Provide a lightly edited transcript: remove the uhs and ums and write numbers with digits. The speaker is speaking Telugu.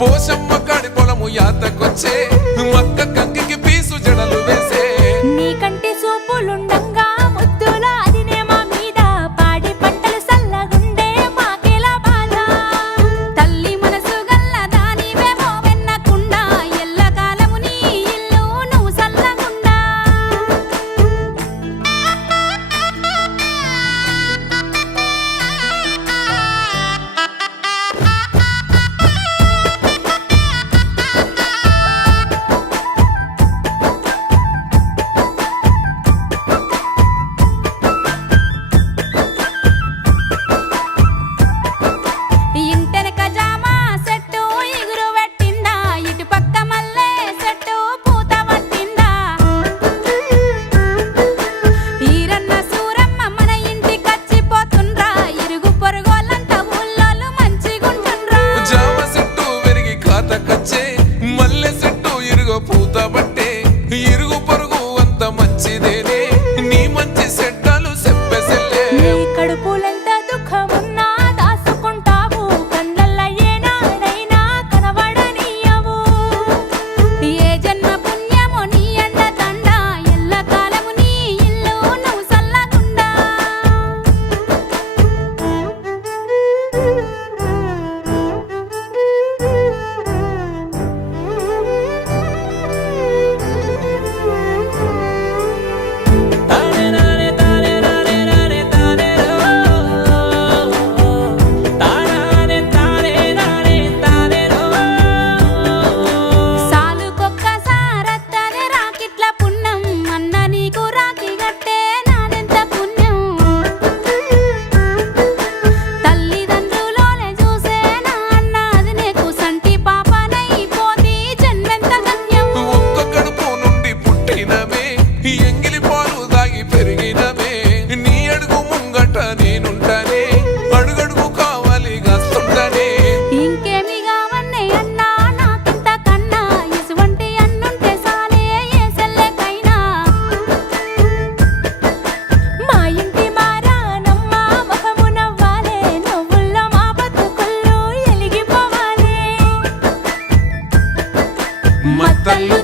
పోషమ్మ కాడి పొలము యాతకొచ్చే మక్క కంకికి పీసు జడలు వేసే నీకంటే సూపులుండంగా ముద్దుల అదినే మా మీద పాడి పంటలు సల్లగుండే మాకేలా బాధ తల్లి మనసు గల్ల దానివేమో వెన్నకుండా ఎల్లకాలము నీ ఇల్లు నువ్వు సల్లగుండా ఇంటెనక జామ చెట్టు ఎగురు పెట్టిందా ఇటు పక్క మల్లె చెట్టు పూత పట్టిందా ఈరన్న సూరమ్మ మన ఇంటికొచ్చిపోతుండ్రా ఇరుగు పొరుగోళ్ళంతా ఊళ్ళోళ్ళు మంచిగుంటుండ్రా జామ చెట్టు పెరిగి కాతకొచ్చే మల్లె చెట్టు ఇరుగో పూత పట్టే ఇరుగు పొరుగు అంత మంచిదేనే నీ మంచి చెడ్డలు చెప్పెసెల్లే నీ కడుపులెంత దుఃఖమున్నా దాసుకుంటావు కళ్ళల్ల ఏనాడైనా కనబడనీయవు ఏ జన్మ పుణ్యమో నీ అండ దండ ఎల్లకాలము నీ ఇల్లు నువ్వు సల్లగుండా సాలుకొక్కసారత్తనే రాకిట్ల పుణ్యం అన్న నీకు రాకి గట్టే నాదెంత పుణ్యం తల్లిదండ్రులోనే చూసేనా అన్న అది నీకు సంటి పాపనైపోతి జన్మెంత ధన్యం ఒక్క కడుపు నుండి పుట్టినమే ఎంగిలి పాలు దాగి పెరిగినమే నీ అడుగు ముంగట నేనుంటానే అడుగడుగు కావాలి గస్తుంటనే ఇంకేమి కావన్నే అన్నా నాకింత కన్నా ఇసువంటి అన్నుంటే సాలే ఏ సెల్లెకైనా మా ఇంటి మారానమ్మ ముఖము నవ్వాలే నవ్వుల్లో మా బతుకుల్లో ఎలిగిపోవాలే మత్తల్లు